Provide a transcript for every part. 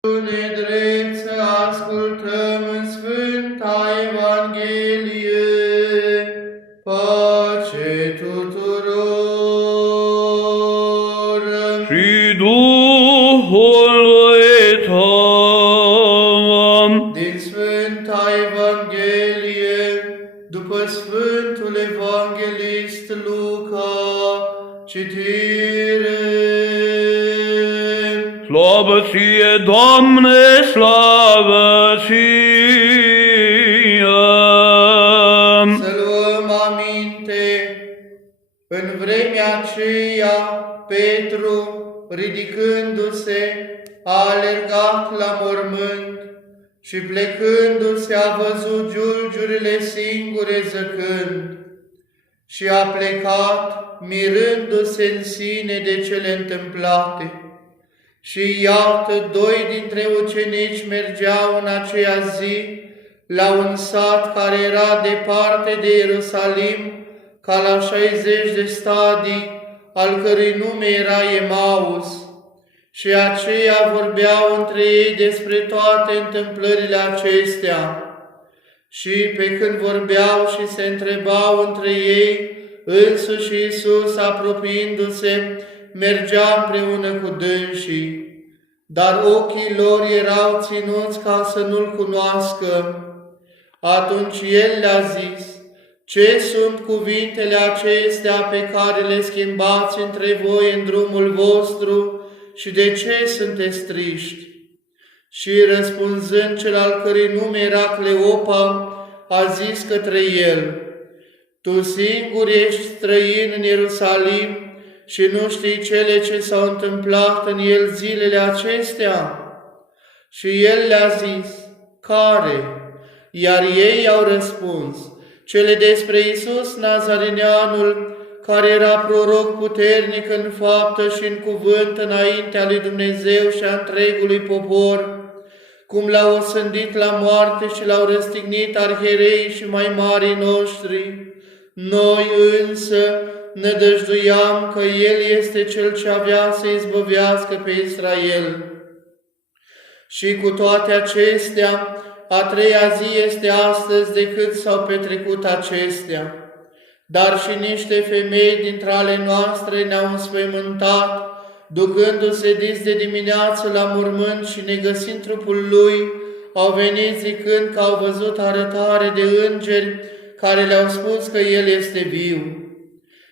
Nedrept să ascultăm în Sfânta Evanghelie, pace tuturor. Și Duhului Tău. Din Sfânta Evanghelie, după Sfântul Evanghelist Luca, citire. Slavă ție, Doamne, slavă ție! Să luăm aminte. În vremea aceea, Petru, ridicându-se, a alergat la mormânt și plecându-se a văzut giulgiurile singure zăcând și a plecat, mirându-se în sine de cele întâmplate. Și iată, doi dintre ucenici mergeau în aceea zi la un sat care era departe de Ierusalim, ca la 60 de stadii, al cărui nume era Emaus. Și aceia vorbeau între ei despre toate întâmplările acestea. Și pe când vorbeau și se întrebau între ei, însuși Iisus, apropiindu-se, mergea împreună cu dânsii, dar ochii lor erau ținuți ca să nu-L cunoască. Atunci El le-a zis: ce sunt cuvintele acestea pe care le schimbați între voi în drumul vostru și de ce sunteți triști? Și răspunzând, cel al cărui nume era Cleopa, a zis către el: tu singur ești străin în Ierusalim și nu știi cele ce s-au întâmplat în el zilele acestea? Și el le-a zis: care? Iar ei au răspuns: cele despre Iisus Nazarineanul, care era proroc puternic în faptă și în cuvânt înaintea lui Dumnezeu și a întregului popor, cum l-au osândit la moarte și l-au răstignit arhiereii și mai marii noștri. Noi însă nădăjduiam că El este Cel ce avea să izbăvească pe Israel. Și cu toate acestea, a treia zi este astăzi de cât s-au petrecut acestea. Dar și niște femei dintre ale noastre ne-au înspăimântat, ducându-se dis de dimineață la mormânt și negăsind trupul lui, au venit zicând că au văzut arătare de îngeri care le-au spus că el este viu.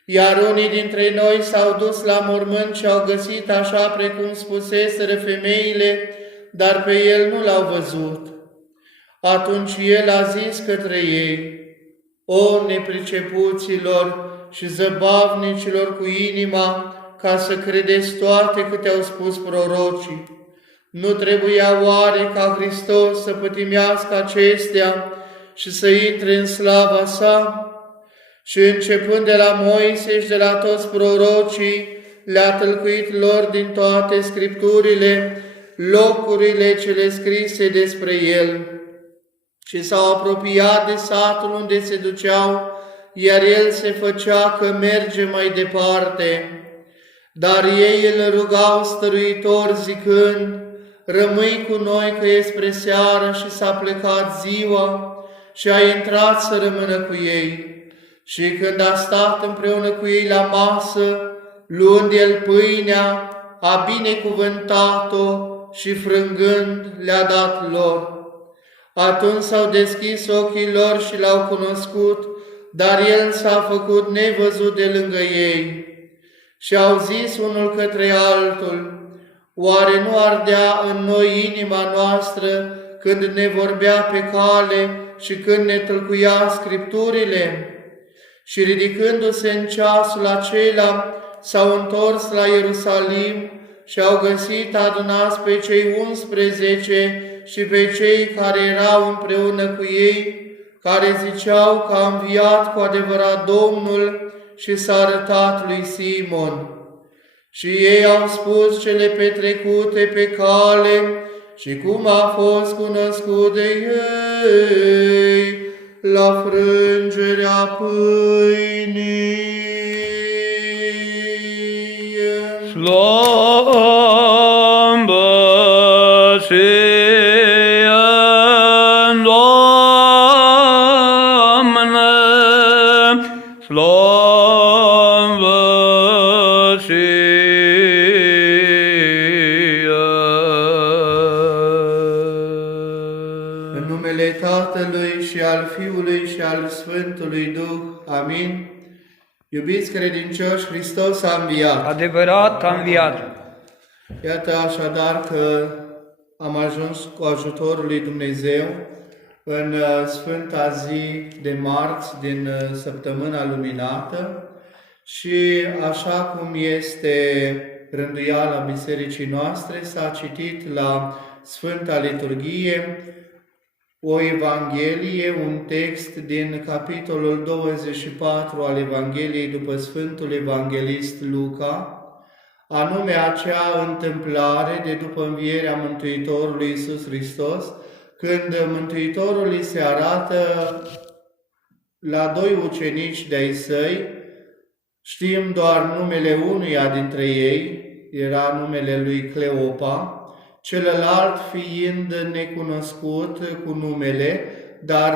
Iar unii dintre noi s-au dus la mormânt și au găsit așa precum spuseseră femeile, dar pe el nu l-au văzut. Atunci el a zis către ei: o nepricepuților și zăbavnicilor cu inima, ca să credeți toate câte au spus prorocii. Nu trebuia oare ca Hristos să pătimească acestea și să intre în slava sa? Și începând de la Moise și de la toți prorocii, le-a tălcuit lor din toate Scripturile locurile cele scrise despre el. Și s-au apropiat de satul unde se duceau, iar el se făcea că merge mai departe. Dar ei îl rugau stăruitor zicând: rămâi cu noi că e spre seară și s-a plecat ziua, și a intrat să rămână cu ei. Și când a stat împreună cu ei la masă, luând el pâinea, a binecuvântat-o și frângând le-a dat lor. Atunci s-au deschis ochii lor și l-au cunoscut, dar el s-a făcut nevăzut de lângă ei. Și au zis unul către altul: oare nu ardea în noi inima noastră când ne vorbea pe cale și când ne tălcuia Scripturile? Și ridicându-se în ceasul acela, s-au întors la Ierusalim și au găsit adunați pe cei 11 și pe cei care erau împreună cu ei, care ziceau că a înviat cu adevărat Domnul și s-a arătat lui Simon. Și ei au spus cele petrecute pe cale și cum a fost cunoscut de ei la frângerea pâinii. Slavă Doamne, slavă În numele Tatălui și al Fiului și al Sfântului Duh. Amin. Iubiți credincioși, Hristos a înviat. Adevărat că a înviat. Iată așadar că am ajuns cu ajutorul lui Dumnezeu în Sfânta zi de marți din săptămâna luminată și așa cum este rânduiala bisericii noastre, s-a citit la Sfânta Liturghie o Evanghelie, un text din capitolul 24 al Evangheliei după Sfântul Evanghelist Luca, anume acea întâmplare de după învierea Mântuitorului Iisus Hristos, când Mântuitorul îi se arată la doi ucenici de-ai săi. Știm doar numele unuia dintre ei, era numele lui Cleopa, celălalt fiind necunoscut cu numele, dar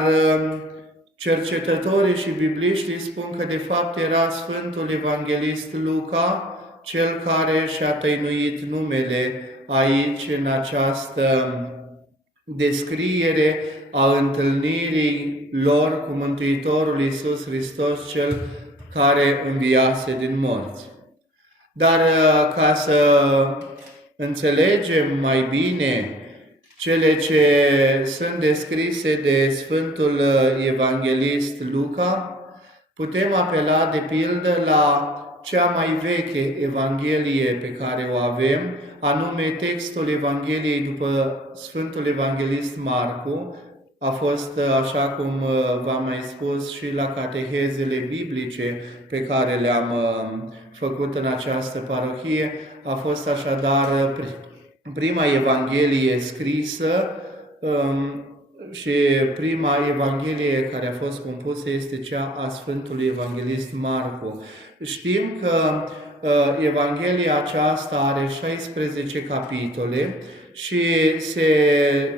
cercetătorii și bibliștii spun că de fapt era Sfântul Evanghelist Luca, cel care și-a tăinuit numele aici, în această descriere a întâlnirii lor cu Mântuitorul Iisus Hristos, cel care înviase din morți. Dar ca să înțelegem mai bine cele ce sunt descrise de Sfântul Evanghelist Luca, putem apela de pildă la cea mai veche Evanghelie pe care o avem, anume textul Evangheliei după Sfântul Evanghelist Marcu. A fost, așa cum v-am mai spus, și la catehezele biblice pe care le-am făcut în această parohie. A fost așadar prima Evanghelie scrisă și prima Evanghelie care a fost compusă este cea a Sfântului Evanghelist Marcu. Știm că Evanghelia aceasta are 16 capitole și se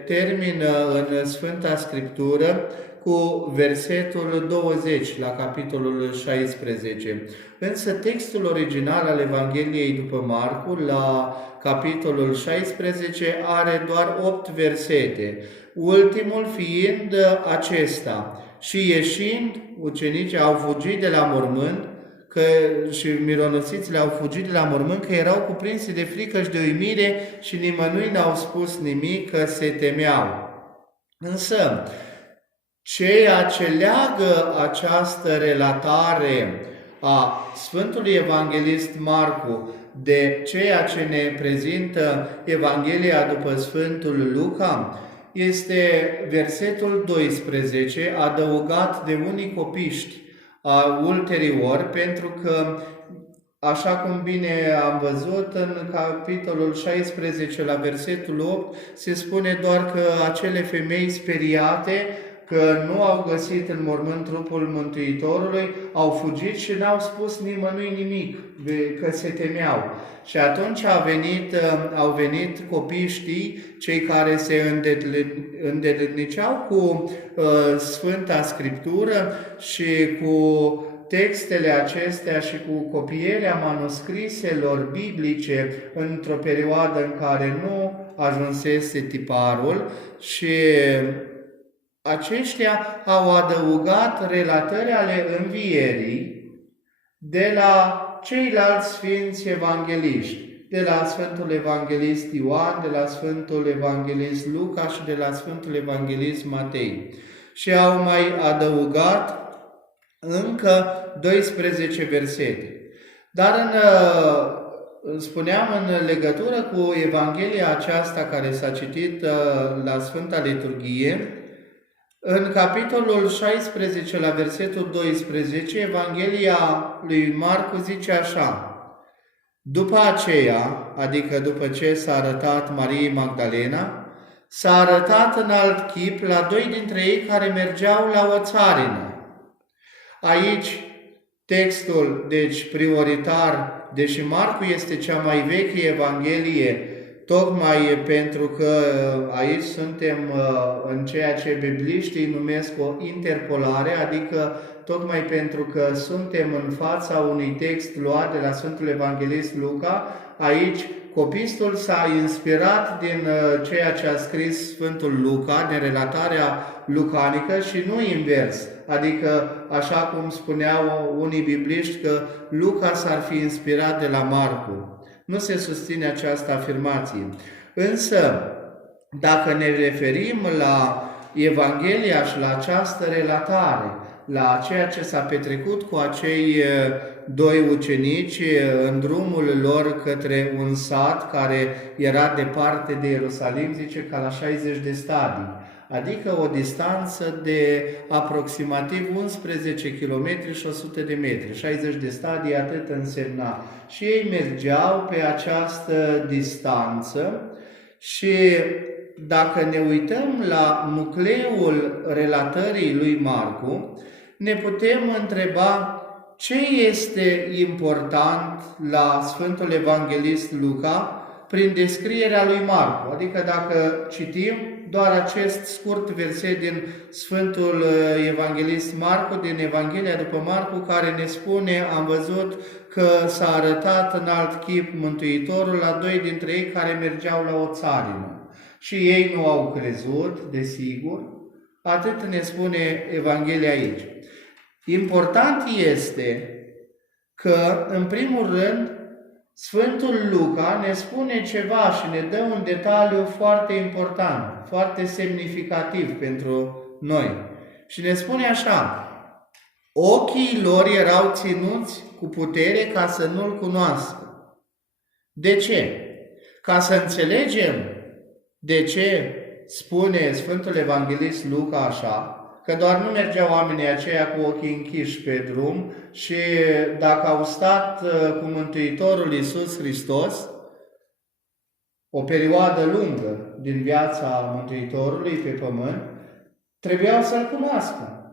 termină în Sfânta Scriptură cu versetul 20 la capitolul 16. Însă textul original al Evangheliei după Marcu, la capitolul 16, are doar 8 versete, ultimul fiind acesta: și ieșind, ucenicii au fugit de la mormânt, și mironosițile au fugit de la mormânt, că erau cuprinse de frică și de uimire și nimănui n-au spus nimic, că se temeau. Însă, ceea ce leagă această relatare a Sfântului Evanghelist Marcu de ceea ce ne prezintă Evanghelia după Sfântul Luca este versetul 12, adăugat de unii copiști ulterior, pentru că, așa cum bine am văzut, în capitolul 16, la versetul 8, se spune doar că acele femei speriate că nu au găsit în mormânt trupul Mântuitorului, au fugit și n-au spus nimănui nimic, că se temeau. Și atunci au venit copiștii, cei care se îndeletniceau cu Sfânta Scriptură și cu textele acestea și cu copierea manuscriselor biblice într-o perioadă în care nu ajunsese tiparul, și aceștia au adăugat relatări ale învierii de la ceilalți sfinți evangheliști, de la Sfântul Evanghelist Ioan, de la Sfântul Evanghelist Luca și de la Sfântul Evanghelist Matei. Și au mai adăugat încă 12 versete. Dar spuneam, în legătură cu Evanghelia aceasta care s-a citit la Sfânta Liturghie, în capitolul 16, la versetul 12, Evanghelia lui Marcu zice așa: după aceea, adică după ce s-a arătat Mariei Magdalena, s-a arătat în alt chip la doi dintre ei care mergeau la o țarină. Aici textul, deci prioritar, deși Marcu este cea mai veche Evanghelie, tocmai pentru că aici suntem în ceea ce bibliștii numesc o interpolare, adică tocmai pentru că suntem în fața unui text luat de la Sfântul Evanghelist Luca, aici copistul s-a inspirat din ceea ce a scris Sfântul Luca, din relatarea lucanică și nu invers. Adică, așa cum spuneau unii bibliști, că Luca s-ar fi inspirat de la Marcu. Nu se susține această afirmație. Însă, dacă ne referim la Evanghelia și la această relatare, la ceea ce s-a petrecut cu acei doi ucenici în drumul lor către un sat care era departe de Ierusalim, zice ca la 60 de stadii, adică o distanță de aproximativ 11 km și 100 de metri. 60 de stadii atât însemna. Și ei mergeau pe această distanță și dacă ne uităm la nucleul relatării lui Marcu, ne putem întreba ce este important la Sfântul Evanghelist Luca prin descrierea lui Marcu. Adică dacă citim doar acest scurt verset din Sfântul Evanghelist Marcu, din Evanghelia după Marcu, care ne spune, am văzut că s-a arătat în alt chip Mântuitorul la doi dintre ei care mergeau la o țarină. Și ei nu au crezut, desigur. Atât ne spune Evanghelia aici. Important este că, în primul rând, Sfântul Luca ne spune ceva și ne dă un detaliu foarte important, foarte semnificativ pentru noi. Și ne spune așa: ochii lor erau ținuți cu putere ca să nu-L cunoască. De ce? Ca să înțelegem de ce spune Sfântul Evanghelist Luca așa, că doar nu mergeau oamenii aceia cu ochii închiși pe drum și dacă au stat cu Mântuitorul Iisus Hristos o perioadă lungă din viața Mântuitorului pe pământ, trebuiau să-L cunoască,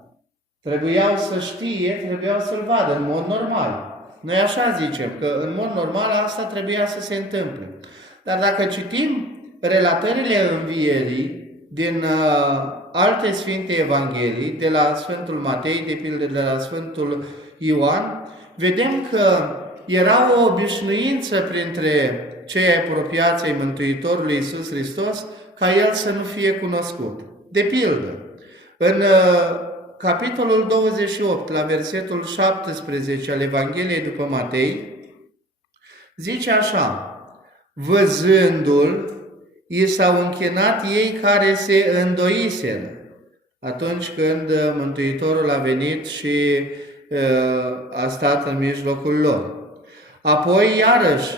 trebuiau să știe, trebuiau să-L vadă în mod normal. Noi așa zicem, că în mod normal asta trebuia să se întâmple. Dar dacă citim relatările învierii din alte Sfinte Evanghelii, de la Sfântul Matei, de pildă de la Sfântul Ioan, vedem că era o obișnuință printre cei apropiați ai Mântuitorului Iisus Hristos ca El să nu fie cunoscut. De pildă, în capitolul 28, la versetul 17 al Evangheliei după Matei, zice așa: văzându-L, i s-au închinat ei care se îndoiseră atunci când Mântuitorul a venit și a stat în mijlocul lor. Apoi, iarăși,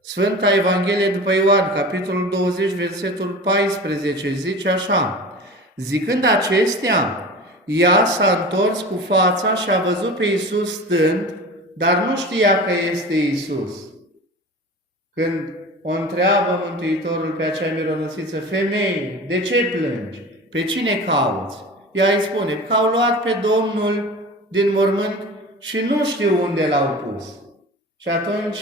Sfânta Evanghelie după Ioan, capitolul 20, versetul 14, zice așa: zicând acestea, ea s-a întors cu fața și a văzut pe Iisus stând, dar nu știa că este Iisus. Când o întreabă Mântuitorul pe acea mironosiță: femeie, de ce plângi? Pe cine cauți? Ea îi spune că au luat pe Domnul din mormânt și nu știu unde l-au pus. Și atunci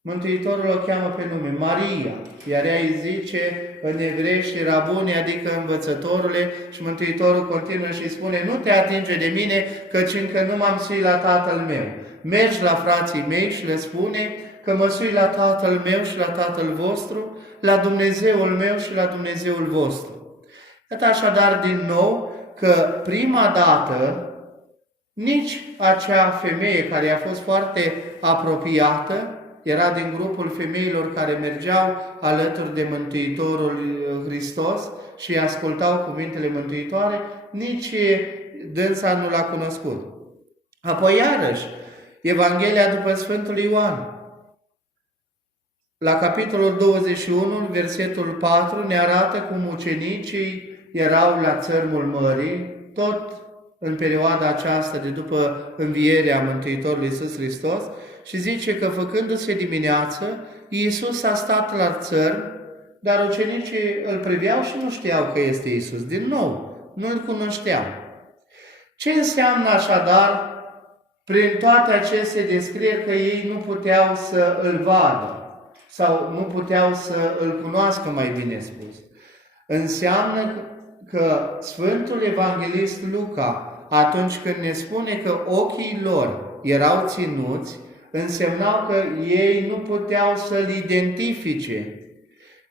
Mântuitorul o cheamă pe nume, Maria, iar ea îi zice în evreiește Rabuni, adică învățătorule, și Mântuitorul continuă și îi spune: nu te atinge de mine, căci încă nu m-am suit la Tatăl meu. Mergi la frații mei și le spune că mă sui la Tatăl meu și la Tatăl vostru, la Dumnezeul meu și la Dumnezeul vostru. Iată așadar din nou că prima dată nici acea femeie care a fost foarte apropiată, era din grupul femeilor care mergeau alături de Mântuitorul Hristos și ascultau cuvintele mântuitoare, nici dânsa nu l-a cunoscut. Apoi iarăși, Evanghelia după Sfântul Ioan, la capitolul 21, versetul 4, ne arată cum ucenicii erau la țărmul mării, tot în perioada aceasta de după învierea Mântuitorului Iisus Hristos, și zice că făcându-se dimineață, Iisus a stat la țărm, dar ucenicii îl priveau și nu știau că este Iisus. Din nou, nu îl cunoșteau. Ce înseamnă așadar prin toate aceste descrieri că ei nu puteau să îl vadă? sau nu puteau să îl cunoască, mai bine spus. Înseamnă că Sfântul Evanghelist Luca, atunci când ne spune că ochii lor erau ținuți, însemnau că ei nu puteau să-L identifice.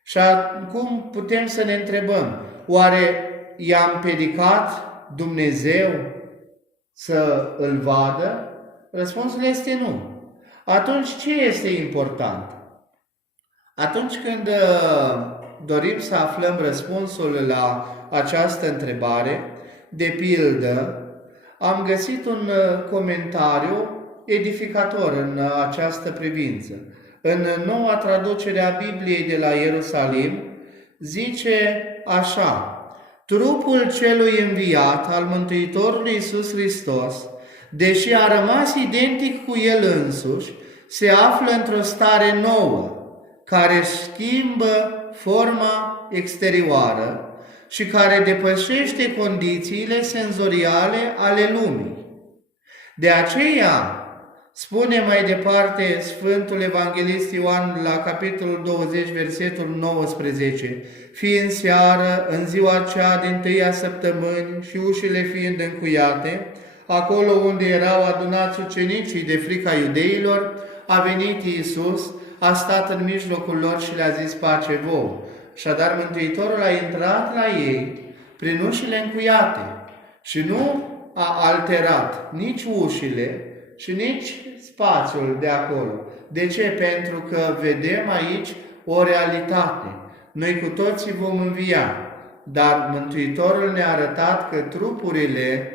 Și acum putem să ne întrebăm, oare i-a împiedicat Dumnezeu să îl vadă? Răspunsul este nu. Atunci ce este important? Atunci când dorim să aflăm răspunsul la această întrebare, de pildă, am găsit un comentariu edificator în această privință. În noua traducere a Bibliei de la Ierusalim, zice așa: trupul celui înviat al Mântuitorului Iisus Hristos, deși a rămas identic cu El însuși, se află într-o stare nouă, care schimbă forma exterioară și care depășește condițiile senzoriale ale lumii. De aceea, spune mai departe Sfântul Evanghelist Ioan la capitolul 20, versetul 19, fiind seară, în ziua cea din-tâia săptămâni și ușile fiind încuiate, acolo unde erau adunați ucenicii de frica iudeilor, a venit Iisus, a stat în mijlocul lor și le-a zis: pace vouă. Așadar, Mântuitorul a intrat la ei prin ușile încuiate și nu a alterat nici ușile și nici spațiul de acolo. De ce? Pentru că vedem aici o realitate. Noi cu toții vom învia, dar Mântuitorul ne-a arătat că trupurile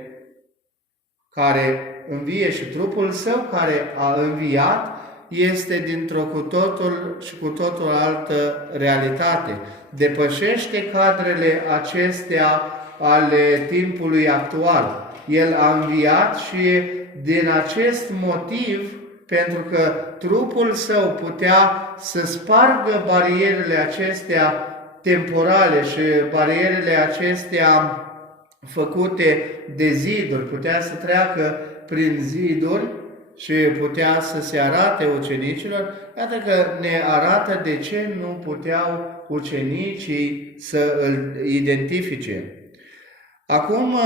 care învie și trupul Său care a înviat este dintr-o cu totul și cu totul altă realitate. Depășește cadrele acestea ale timpului actual. El a înviat și din acest motiv, pentru că trupul Său putea să spargă barierele acestea temporale și barierele acestea făcute de ziduri, putea să treacă prin ziduri și putea să se arate ucenicilor, iată că ne arată de ce nu puteau ucenicii să îl identifice. Acum,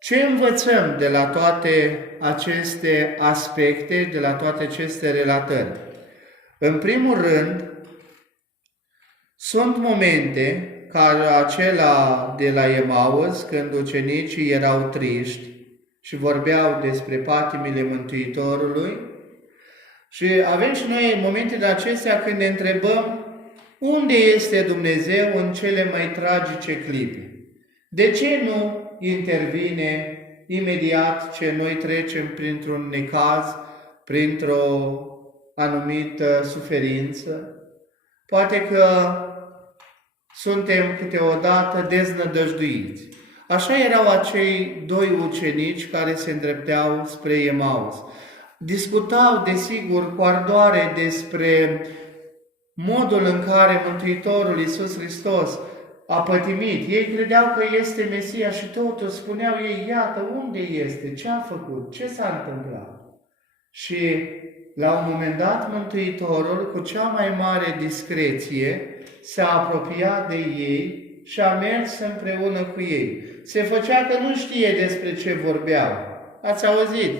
ce învățăm de la toate aceste aspecte, de la toate aceste relatări? În primul rând, sunt momente ca acela de la Emaus, când ucenicii erau triști și vorbeau despre patimile Mântuitorului, și avem și noi momente de acestea când ne întrebăm unde este Dumnezeu în cele mai tragice clipe. De ce nu intervine imediat ce noi trecem printr-un necaz, printr-o anumită suferință? Poate că suntem câteodată deznădăjduiți. Așa erau acei doi ucenici care se îndrepteau spre Emaus. Discutau, desigur, cu ardoare despre modul în care Mântuitorul Iisus Hristos a pătimit. Ei credeau că este Mesia și totuși spuneau ei: iată, unde este, ce a făcut, ce s-a întâmplat. Și la un moment dat Mântuitorul, cu cea mai mare discreție, s-a apropiat de ei și a mers împreună cu ei. Se făcea că nu știe despre ce vorbeau. Ați auzit?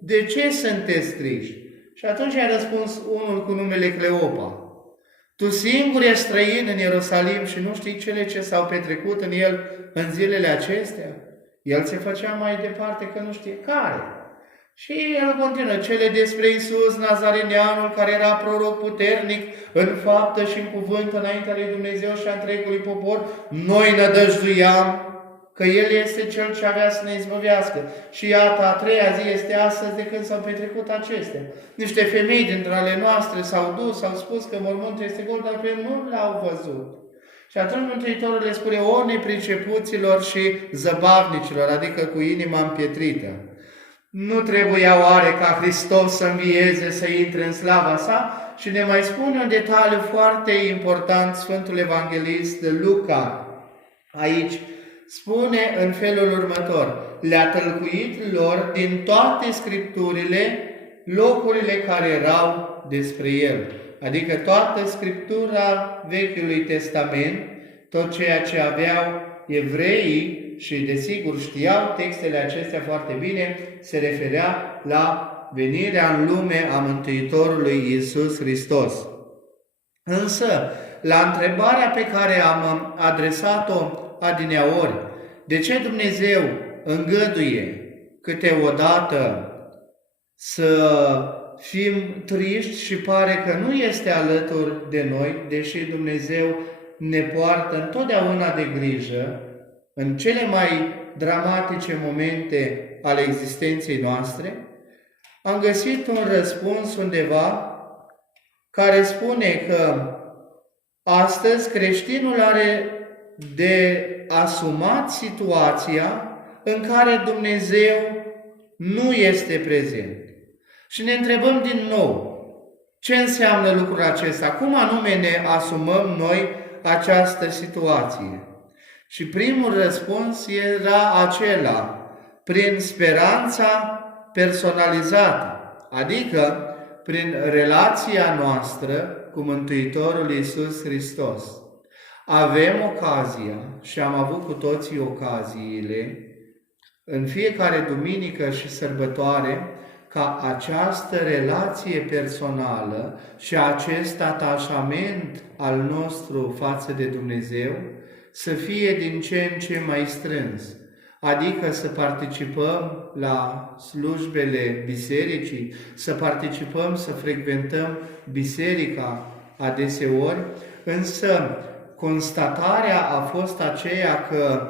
De ce sunteți triști? Și atunci a răspuns unul cu numele Cleopa: tu singur ești străin în Ierusalim și nu știi cele ce s-au petrecut în el în zilele acestea? El se făcea mai departe că nu știe care. Și el continuă: cele despre Iisus Nazareneanul, care era proroc puternic în faptă și în cuvânt înaintea lui Dumnezeu și a întregului popor, noi nădăjduiam că El este Cel ce avea să ne izbăvească. Și iată, a treia zi este astăzi de când s-au petrecut acestea. Niște femei dintre ale noastre s-au dus, au spus că mormântul este gol, dar pe nu l-au văzut. Și atunci Mântuitorul le spune: o nepricepuților și zăbavnicilor, adică cu inima împietrită, nu trebuia oare ca Hristos să învieze, să intre în slava sa? Și ne mai spune un detaliu foarte important Sfântul Evanghelist Luca. Aici spune în felul următor: le-a tălcuit lor din toate Scripturile locurile care erau despre El. adică toată Scriptura Vechiului Testament, tot ceea ce aveau evreii și desigur știau textele acestea foarte bine, se referea la venirea în lume a Mântuitorului Iisus Hristos. Însă, la întrebarea pe care am adresat-o adineaori, de ce Dumnezeu îngăduie câteodată să fim triști și pare că nu este alături de noi, deși Dumnezeu ne poartă întotdeauna de grijă în cele mai dramatice momente ale existenței noastre, am găsit un răspuns undeva care spune că astăzi creștinul are de asumat situația în care Dumnezeu nu este prezent. Și ne întrebăm din nou, ce înseamnă lucrul acesta? Cum anume ne asumăm noi această situație? Și primul răspuns era acela, prin speranța personalizată, adică prin relația noastră cu Mântuitorul Iisus Hristos. Avem ocazia și am avut cu toții ocaziile în fiecare duminică și sărbătoare ca această relație personală și acest atașament al nostru față de Dumnezeu să fie din ce în ce mai strâns, adică să participăm la slujbele bisericii, să participăm, să frecventăm biserica adeseori, însă constatarea a fost aceea că,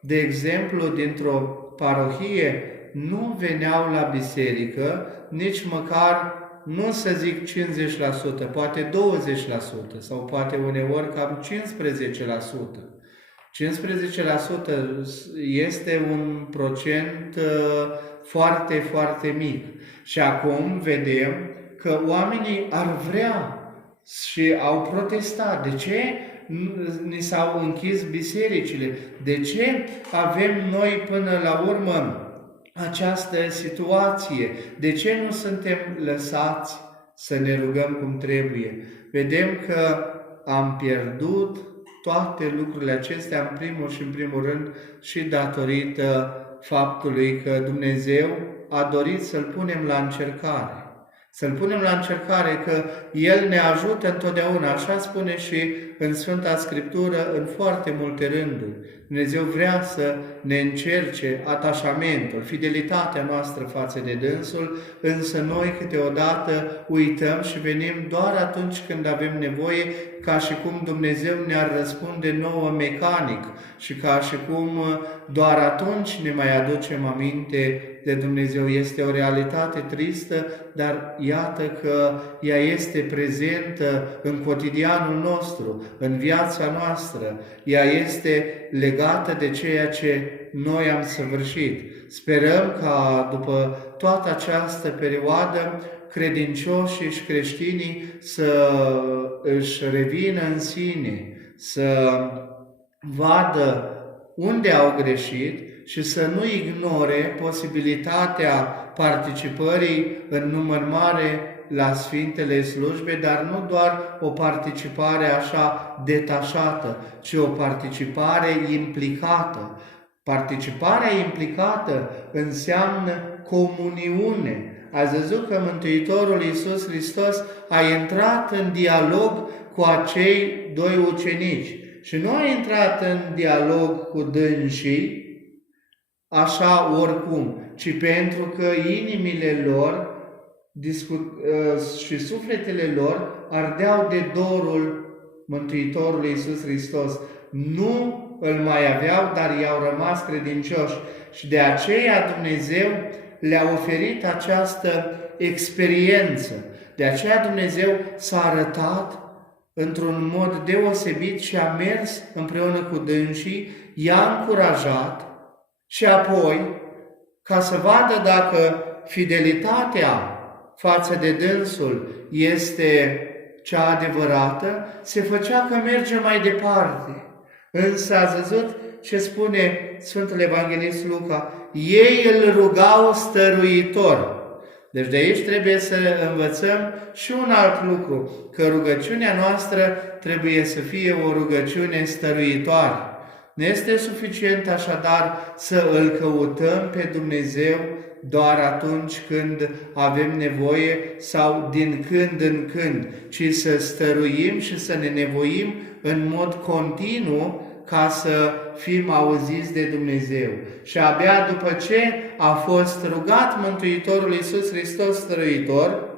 de exemplu, dintr-o parohie nu veneau la biserică nici măcar, nu să zic 50%, poate 20% sau poate uneori cam 15%. 15% este un procent foarte, foarte mic. Și acum vedem că oamenii ar vrea și au protestat. De ce ni s-au închis bisericile? De ce avem noi până la urmă această situație? De ce nu suntem lăsați să ne rugăm cum trebuie? Vedem că am pierdut toate lucrurile acestea, în primul și în primul rând, și datorită faptului că Dumnezeu a dorit să-L punem la încercare. Să-L punem la încercare, că El ne ajută întotdeauna, așa spune și în Sfânta Scriptură, în foarte multe rânduri. Dumnezeu vrea să ne încerce atașamentul, fidelitatea noastră față de Dânsul, însă noi câteodată uităm și venim doar atunci când avem nevoie, ca și cum Dumnezeu ne-ar răspunde nouă mecanic și ca și cum doar atunci ne mai aducem aminte de Dumnezeu. Este o realitate tristă, dar iată că ea este prezentă în cotidianul nostru, în viața noastră. Ea este legată de ceea ce noi am săvârșit. Sperăm ca după toată această perioadă credincioșii și creștinii să își revină în sine, să vadă unde au greșit și să nu ignore posibilitatea participării în număr mare la Sfintele Slujbe, dar nu doar o participare așa detașată, ci o participare implicată. Participarea implicată înseamnă comuniune. Ați văzut că Mântuitorul Iisus Hristos a intrat în dialog cu acei doi ucenici și nu a intrat în dialog cu dânsii așa oricum, ci pentru că inimile lor și sufletele lor ardeau de dorul Mântuitorului Iisus Hristos. Nu îl mai aveau, dar i-au rămas credincioși și de aceea Dumnezeu le-a oferit această experiență. De aceea Dumnezeu s-a arătat într-un mod deosebit și a mers împreună cu dânsii, i-a încurajat și apoi, ca să vadă dacă fidelitatea față de dânsul este cea adevărată, se făcea că merge mai departe. Însă ați văzut ce spune Sfântul Evanghelist Luca? Ei îl rugau stăruitor. Deci de aici trebuie să învățăm și un alt lucru, că rugăciunea noastră trebuie să fie o rugăciune stăruitoare. Nu este suficient așadar să îl căutăm pe Dumnezeu doar atunci când avem nevoie sau din când în când, ci să stăruim și să ne nevoim în mod continuu ca să fim auziți de Dumnezeu. Și abia după ce a fost rugat Mântuitorul Iisus Hristos stăruitor,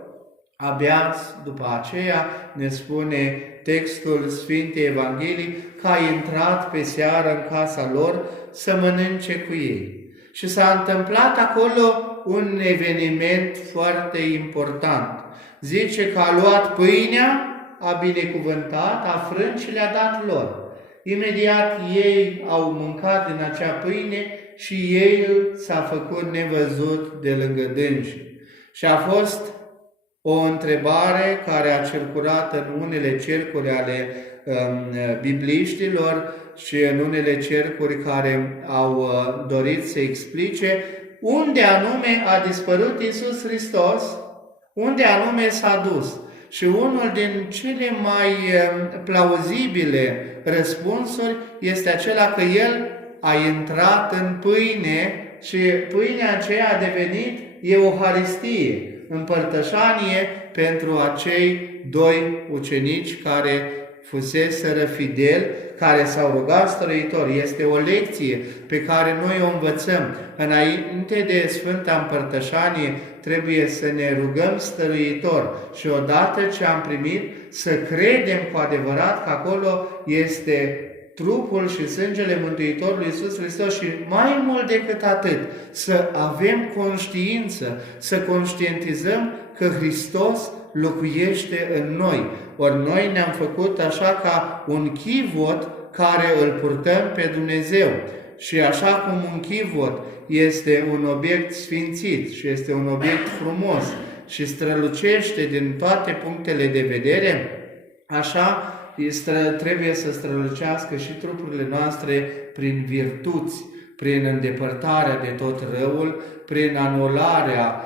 abia după aceea ne spune textul Sfintei Evangheliei că a intrat pe seară în casa lor să mănânce cu ei. Și s-a întâmplat acolo un eveniment foarte important. Zice că a luat pâinea, a binecuvântat, a frânt și le-a dat lor. Imediat ei au mâncat din acea pâine și el s-a făcut nevăzut de lângă dânsi. Și a fost o întrebare care a circulat în unele cercuri ale bibliștilor și în unele cercuri care au dorit să explice unde anume a dispărut Iisus Hristos, unde anume s-a dus. Și unul din cele mai plauzibile răspunsuri este acela că El a intrat în pâine și pâinea aceea a devenit Euharistie, împărtășanie pentru acei doi ucenici care fuseseră fideli, care s-au rugat stăruitor. Este o lecție pe care noi o învățăm. Înainte de Sfânta Împărtășanie trebuie să ne rugăm stăruitor și odată ce am primit să credem cu adevărat că acolo este trupul și sângele Mântuitorului Iisus Hristos și mai mult decât atât, să avem conștiință, să conștientizăm că Hristos locuiește în noi. Ori noi ne-am făcut așa ca un chivot care îl purtăm pe Dumnezeu. Și așa cum un chivot este un obiect sfințit și este un obiect frumos și strălucește din toate punctele de vedere, așa trebuie să strălucească și trupurile noastre prin virtuți, prin îndepărtarea de tot răul, prin anularea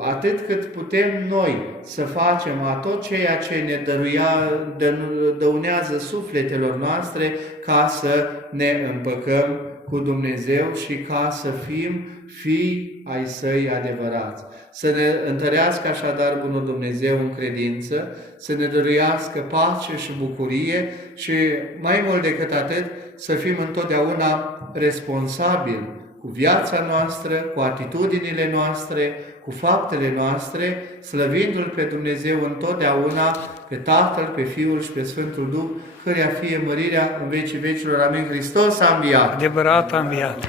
atât cât putem noi să facem a tot ceea ce ne dăunează sufletelor noastre ca să ne împăcăm cu Dumnezeu și ca să fim fii ai Săi adevărați. Să ne întărească așadar Bunul Dumnezeu în credință, să ne dăruiască pace și bucurie și mai mult decât atât să fim întotdeauna responsabili cu viața noastră, cu atitudinile noastre, cu faptele noastre, slăvindu-L pe Dumnezeu întotdeauna, pe Tatăl, pe Fiul și pe Sfântul Duh, căreia fie mărirea în vecii vecilor. Amin. Hristos a înviat! Adevărat a înviat!